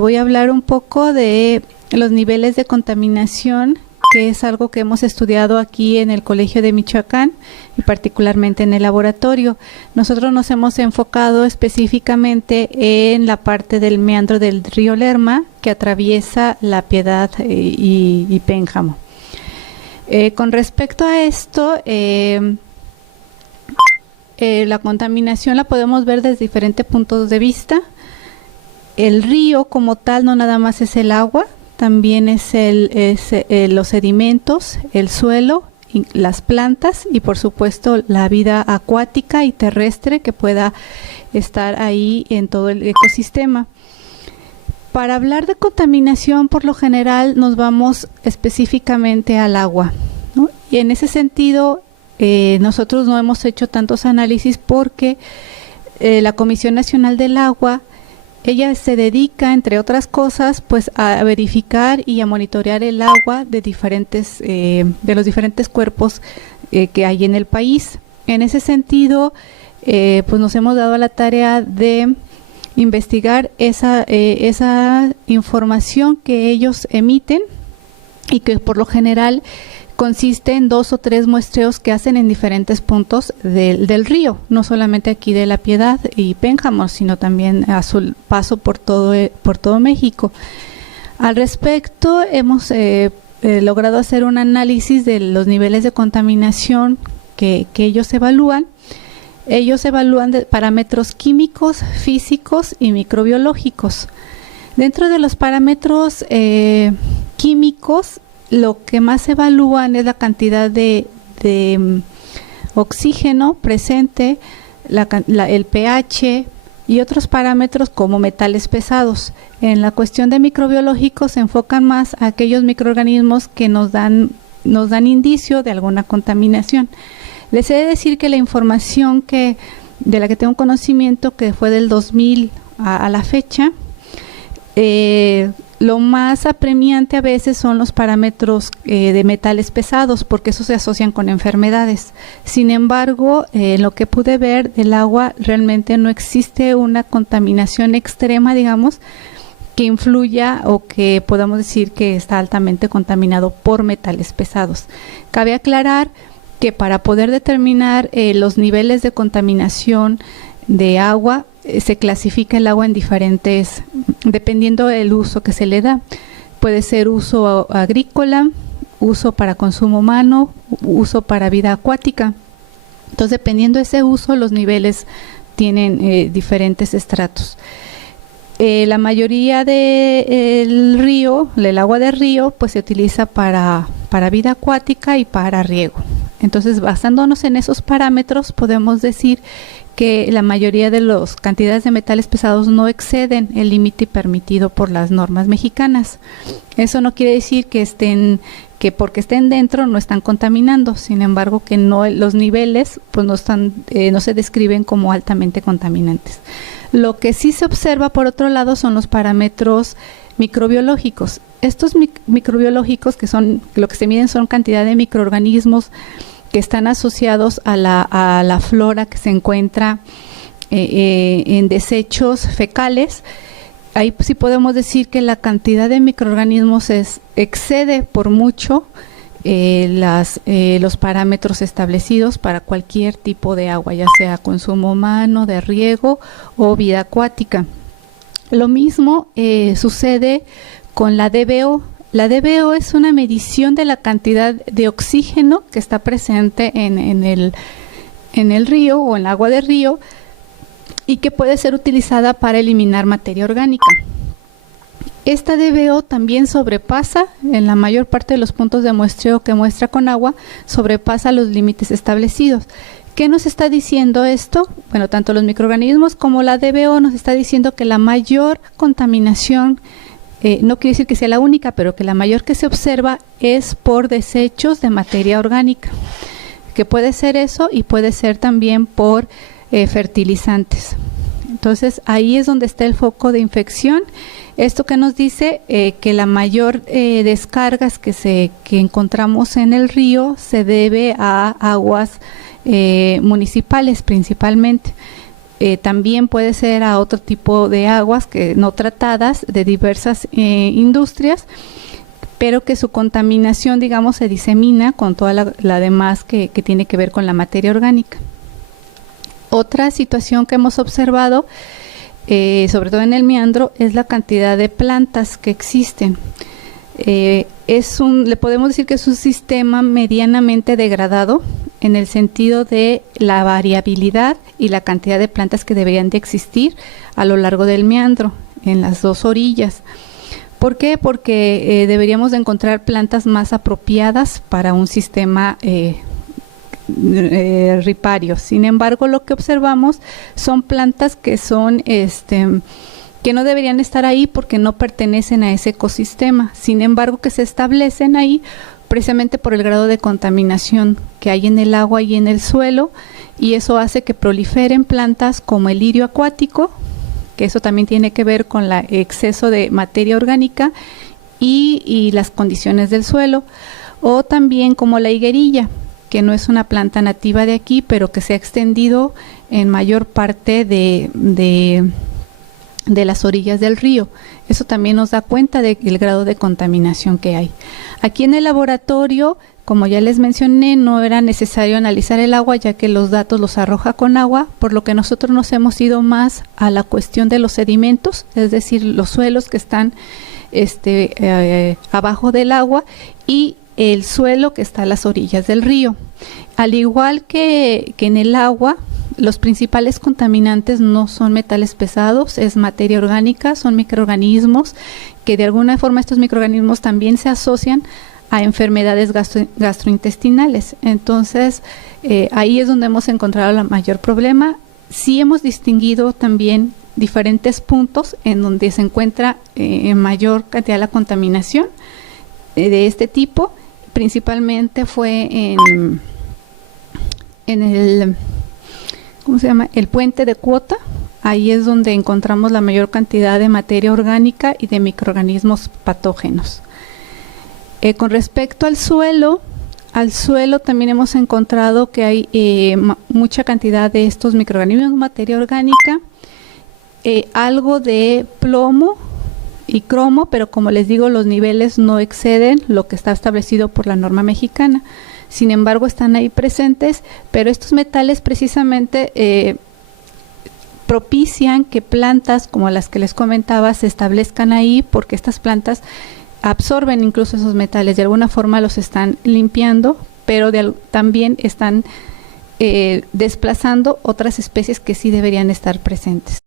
Voy a hablar un poco de los niveles de contaminación, que es algo que hemos estudiado aquí en el Colegio de Michoacán y particularmente en el laboratorio. Nosotros nos hemos enfocado específicamente en la parte del meandro del río Lerma que atraviesa La Piedad y Pénjamo. Con respecto a esto, la contaminación la podemos ver desde diferentes puntos de vista. El río como tal no nada más es el agua, también es los sedimentos, el suelo, las plantas y por supuesto la vida acuática y terrestre que pueda estar ahí en todo el ecosistema. Para hablar de contaminación, por lo general nos vamos específicamente al agua, ¿no? Y en ese sentido nosotros no hemos hecho tantos análisis porque la Comisión Nacional del Agua, ella se dedica, entre otras cosas, pues a verificar y a monitorear el agua de los diferentes cuerpos que hay en el país. En ese sentido, pues nos hemos dado a la tarea de investigar esa información que ellos emiten y que por lo general consiste en 2 o 3 muestreos que hacen en diferentes puntos del río, no solamente aquí de La Piedad y Pénjamo, sino también a su paso por todo México. Al respecto, hemos logrado hacer un análisis de los niveles de contaminación que ellos evalúan. Ellos evalúan de parámetros químicos, físicos y microbiológicos. Dentro de los parámetros químicos, lo que más evalúan es la cantidad de oxígeno presente, el pH y otros parámetros como metales pesados. En la cuestión de microbiológicos se enfocan más a aquellos microorganismos que nos dan indicio de alguna contaminación. Les he de decir que la información de la que tengo conocimiento, que fue del 2000 a la fecha, lo más apremiante a veces son los parámetros de metales pesados, porque esos se asocian con enfermedades. Sin embargo, lo que pude ver del agua, realmente no existe una contaminación extrema, digamos, que influya o que podamos decir que está altamente contaminado por metales pesados. Cabe aclarar que para poder determinar los niveles de contaminación de agua, se clasifica el agua en diferentes, dependiendo del uso que se le da. Puede ser uso agrícola, uso para consumo humano, uso para vida acuática. Entonces, dependiendo de ese uso, los niveles tienen diferentes estratos. La mayoría del río, el agua de río, pues se utiliza para vida acuática y para riego. Entonces, basándonos en esos parámetros, podemos decir que la mayoría de las cantidades de metales pesados no exceden el límite permitido por las normas mexicanas. Eso no quiere decir que porque estén dentro no están contaminando, sin embargo que los niveles pues no se describen como altamente contaminantes. Lo que sí se observa por otro lado son los parámetros microbiológicos. Estos microbiológicos lo que se miden son cantidad de microorganismos que están asociados a la flora que se encuentra en desechos fecales. Ahí sí podemos decir que la cantidad de microorganismos excede por mucho los parámetros establecidos para cualquier tipo de agua, ya sea consumo humano, de riego o vida acuática. Lo mismo sucede con la DBO. La DBO es una medición de la cantidad de oxígeno que está presente en el río o en el agua de río y que puede ser utilizada para eliminar materia orgánica. Esta DBO también sobrepasa, en la mayor parte de los puntos de muestreo que muestra con agua, sobrepasa los límites establecidos. ¿Qué nos está diciendo esto? Bueno, tanto los microorganismos como la DBO nos está diciendo que la mayor contaminación, no quiere decir que sea la única, pero que la mayor que se observa es por desechos de materia orgánica, que puede ser eso y puede ser también por fertilizantes. Entonces ahí es donde está el foco de infección. Esto que nos dice que la mayor descargas que encontramos en el río se debe a aguas municipales principalmente. también puede ser a otro tipo de aguas que no tratadas de diversas industrias, pero que su contaminación, digamos, se disemina con toda la demás que tiene que ver con la materia orgánica. Otra situación que hemos observado, sobre todo en el meandro, es la cantidad de plantas que existen. Le podemos decir que es un sistema medianamente degradado en el sentido de la variabilidad y la cantidad de plantas que deberían de existir a lo largo del meandro, en las dos orillas. ¿Por qué? Porque deberíamos de encontrar plantas más apropiadas para un sistema ripario. Sin embargo, lo que observamos son plantas que son que no deberían estar ahí porque no pertenecen a ese ecosistema. Sin embargo, que se establecen ahí precisamente por el grado de contaminación que hay en el agua y en el suelo, y eso hace que proliferen plantas como el lirio acuático, que eso también tiene que ver con el exceso de materia orgánica y las condiciones del suelo, o también como la higuerilla, que no es una planta nativa de aquí, pero que se ha extendido en mayor parte de las orillas del río. Eso también nos da cuenta del grado de contaminación que hay. Aquí en el laboratorio, como ya les mencioné, no era necesario analizar el agua, ya que los datos los arroja con agua, por lo que nosotros nos hemos ido más a la cuestión de los sedimentos, es decir, los suelos que están abajo del agua y el suelo que está a las orillas del río. Al igual que en el agua, los principales contaminantes no son metales pesados, es materia orgánica, son microorganismos que de alguna forma estos microorganismos también se asocian a enfermedades gastrointestinales. Entonces, ahí es donde hemos encontrado el mayor problema. Sí hemos distinguido también diferentes puntos en donde se encuentra en mayor cantidad la contaminación de este tipo. Principalmente fue en el, ¿cómo se llama?, el puente de Cuota. Ahí es donde encontramos la mayor cantidad de materia orgánica y de microorganismos patógenos. Con respecto al suelo también hemos encontrado que hay mucha cantidad de estos microorganismos, materia orgánica, algo de plomo y cromo, pero como les digo, los niveles no exceden lo que está establecido por la norma mexicana. Sin embargo, están ahí presentes, pero estos metales precisamente propician que plantas como las que les comentaba se establezcan ahí, porque estas plantas absorben incluso esos metales, de alguna forma los están limpiando, pero también están desplazando otras especies que sí deberían estar presentes.